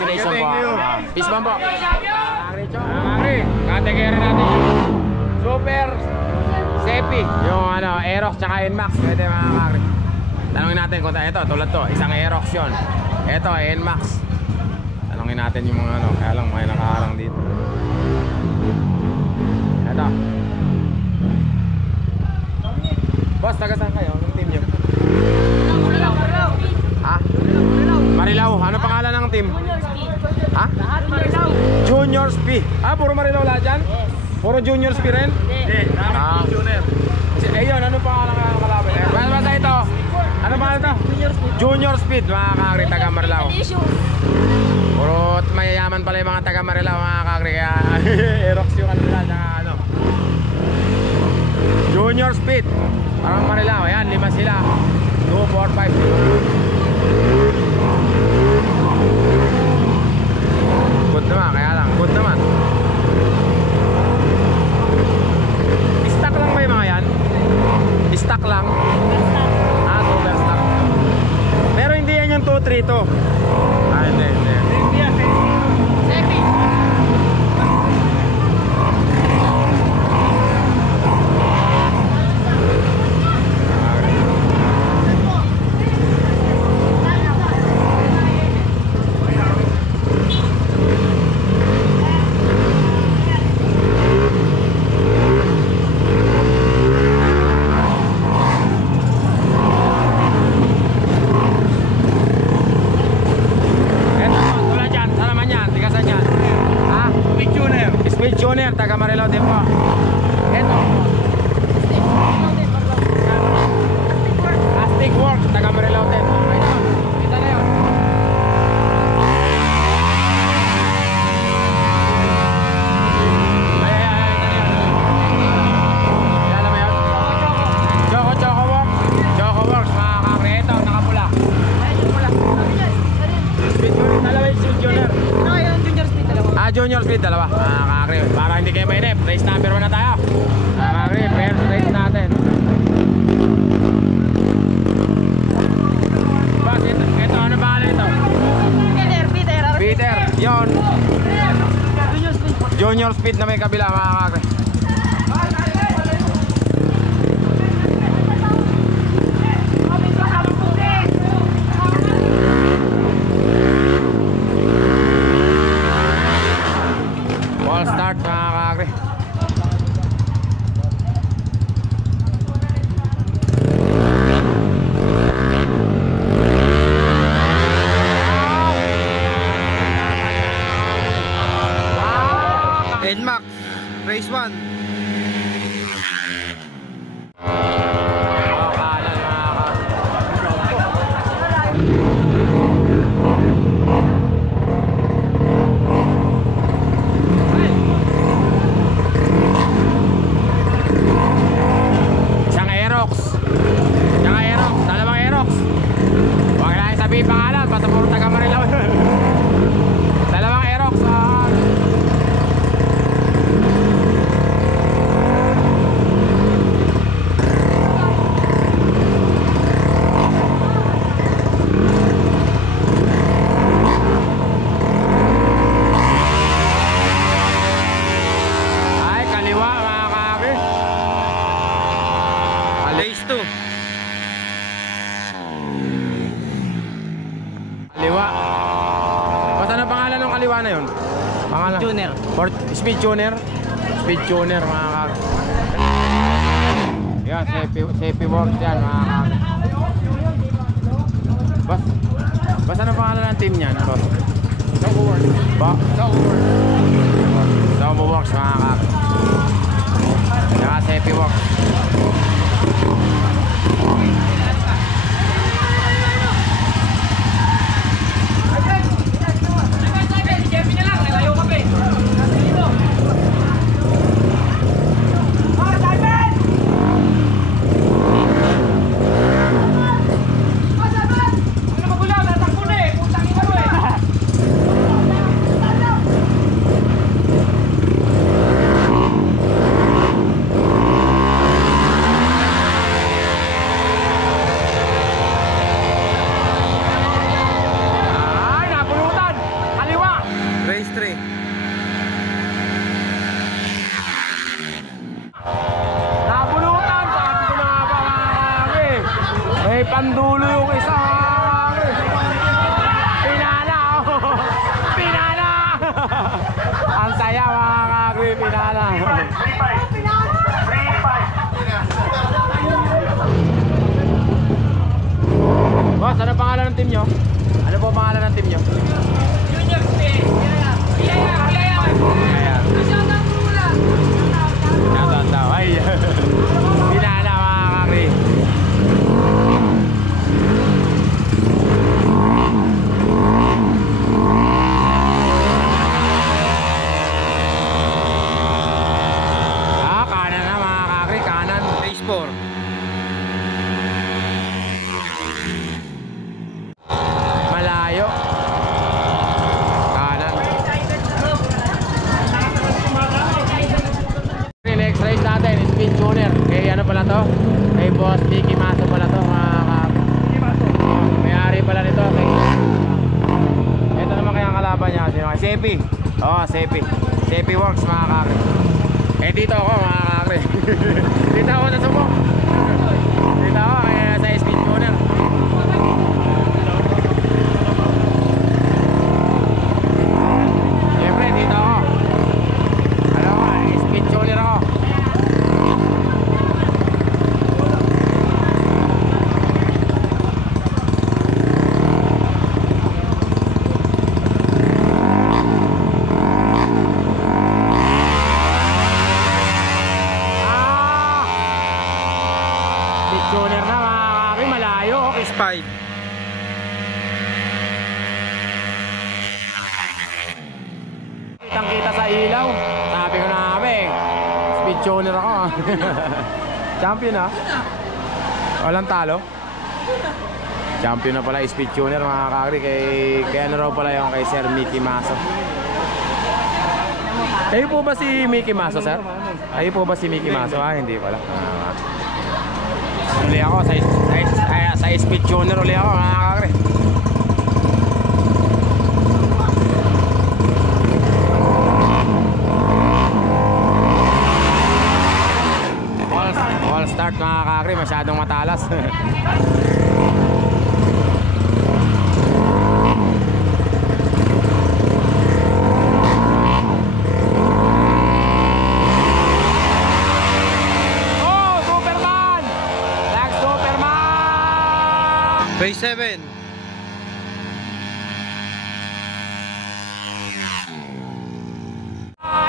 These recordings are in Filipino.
Congratulations po. Peace bomb po. Agri, kategori natin yung Super Sepi. Yung ano, Aerox tsaka NMAX. Pwede mga kakri. Tanungin natin kung ito, tulad to, isang Aerox yun. Ito, NMAX. Tanungin natin yung mga ano, kaya lang may nakaharang dito. Ito. Boss, taga saan kayo? Anong team nyo? Ha? Marilao. Ano pangalan ng team? Ha? Junior Speed. Ah, puro Marilao lahat dyan? Puro Junior Speed rin? Hindi, namin Junior. Eh yun, ano pangalan ng kalapit? Basta ito. Ano pangalan ito? Junior Speed, mga kakri, taga Marilao. Puro mayayaman pala yung mga taga Marilao, mga kakri. Kaya Aerox yung kanila na ano. Junior Speed. Parang Marilao, yan, 5 sila. 2, 4, 5. Good naman, kaya lang, good naman. Stock lang ba yung mga yan? Stock lang? Ah, super stock. Pero hindi yan yung 232. Ah, hindi. Sepi. Speed Tuner, taga Marilao din po. Ito. Plastic Works, taga Marilao din. Ito, kita na yun. Kilala mo yun? Choco Works. Choco Works, mga kakri. Ito, nakapula. Speed Tuner, dalawa yung Speed Tuner. Ah, Junior Speed, dalawa. Ah, kakri. Para hindi kayo mainip. Race number 1 na tayo. Ah, kakri. First race natin. Boss, ito. Ano ba ito? Peter. Yon. Junior Speed na may kabila, mga kakri. All start, mga kakri. NMAX Race 1. Kalan, mga kakri. Isang Aerox. Dalawang Aerox. Huwag na yung sabihin pangalan, basta puro taga Marilao. Dalawang Aerox. Ay, kaliwa, mga kakri. Race 2. Kaliwa. Basta ano pangalan ng kaliwa na yun? Pangalan? Tuner. Speed Tuner. Speed Tuner, mga kakri. Yan, Sepi Works yan, mga kakri. Basta ano pangalan ng team niyan? Sauber Works. Sauber Works, mga kakri. Yan, Sepi Works. pinala. Boss, ano pangalan ng team nyo? Ano po pangalan ng team nyo? Junior Speed. Ayan. Shoutout daw. Ay. Pinala mga kakri. Kanan na mga kakri. Kanan. Race 4. Malayo. Kanan. Next race natin, Speed Tuner. Kay ano pala to? Kay Boss Mickey Maso pala to mga kakri. May-ari pala nito. Ito naman kaya ang kalaban niya. Sino? Sepi. Oo, Sepi. Sepi Works mga kakri. Eh dito ako mga kakri. Dito ako nasubok. Dito ako kaya sa Speed Tuner. Siyempre dito ako. Ano ko, Speed Tuner ako. Tuner na mga kakri, malayo. Okay, Race 5. kitang kita sa ilaw. Sabi ko na kami, Speed tuner ako. Champion ha? Walang talo. Champion na pala Speed tuner mga kakri. Kaya ano raw pala yung kay Sir Mickey Maso. Kayo po ba si Mickey Maso, sir? Kayo po ba si Mickey Maso? Hindi pala. Uli ako sa Speed tuner uli ako mga kakri. All start mga kakri, masyadong matalas. Oh, Superman! Black Superman! Race 7.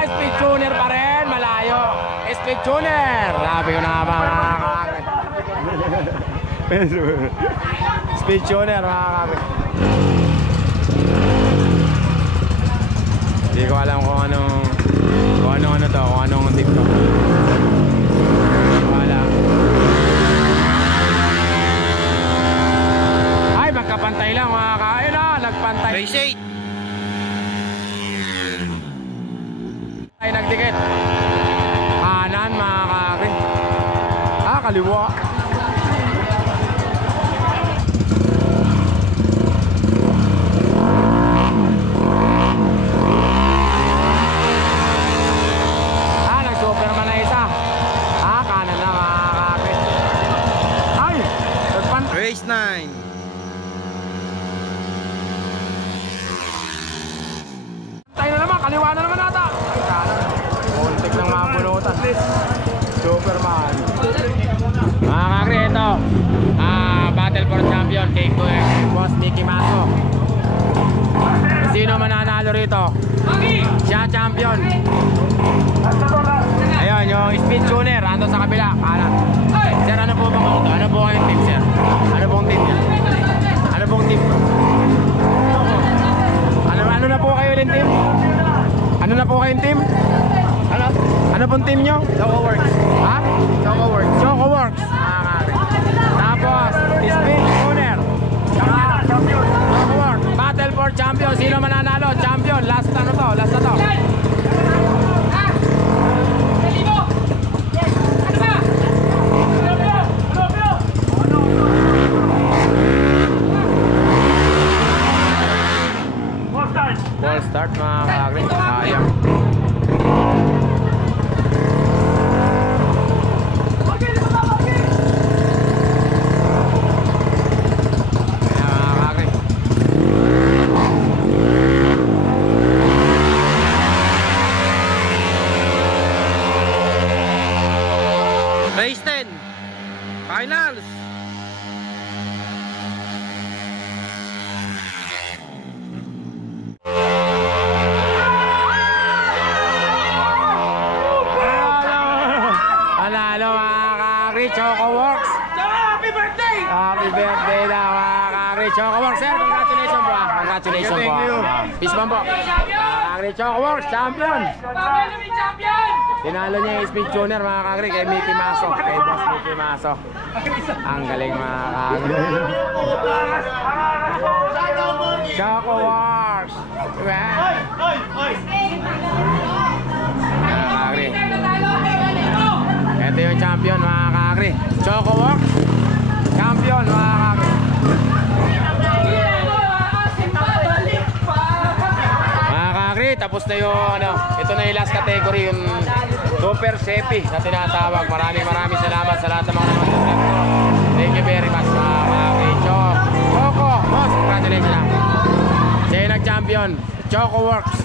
Speed tuner pa rin, malayo. Speed tuner. Sabi ko na ba mga kakri. Speed tuner mga kakri. Hindi ko alam kung anong to, kung anong tip to. Wala. Ay, magkapantay lang mga kakri. Ayun na, nagpantay. Race 8. Ay, nagdikit. Kanan mga kakri. Kaliwa. Nag-superman na isa. Kanan na mga kakri. Ay, nagpantay. Race 9. Tayo na naman, kaliwa na naman ata. Ay, kanan. Muntik ng mga punutan. Superman. Mga kakri, ito. Battle for Champion. Take to Boss Mickey Maso. Sino mananalo rito? Siya champion. Ayun, yung Speed tuner. Ando sa kabila. Kanan. Sir, ano po bang ito? Ano po kayong team, sir? Ano pong team niya? Ano pong team? Ano na po kayo ulit team? Ano na po kayong team? Ano pong team nyo? Choco Works. Ha? Choco Works. Choco Works. Tapos, Speed tuner. Choco Works. Battle for Champion. Sino mananalo? Champion. Last ano to? Last na to. Ball start mga kakri. Sayang. congratulations po. Thank you. Peace bomb po. Kakri Chocoworks, champion! Tinalo niya yung speed tuner mga kakri kay Mickey Maso. Kay Boss Mickey Maso. Ang galing mga kakri. Chocoworks! Diba? Mga kakri. Ito yung champion mga kakri. Chocoworks. Champion mga kakri. Mga kakri, tapos na yung ano, ito na yung last category, yung Super Sepi na tinatawag. Maraming salamat sa lahat ng mga naman. Thank you very much mga kakri. Choco, boss, congratulations lang. Siya yung nag-champion. Chocoworks.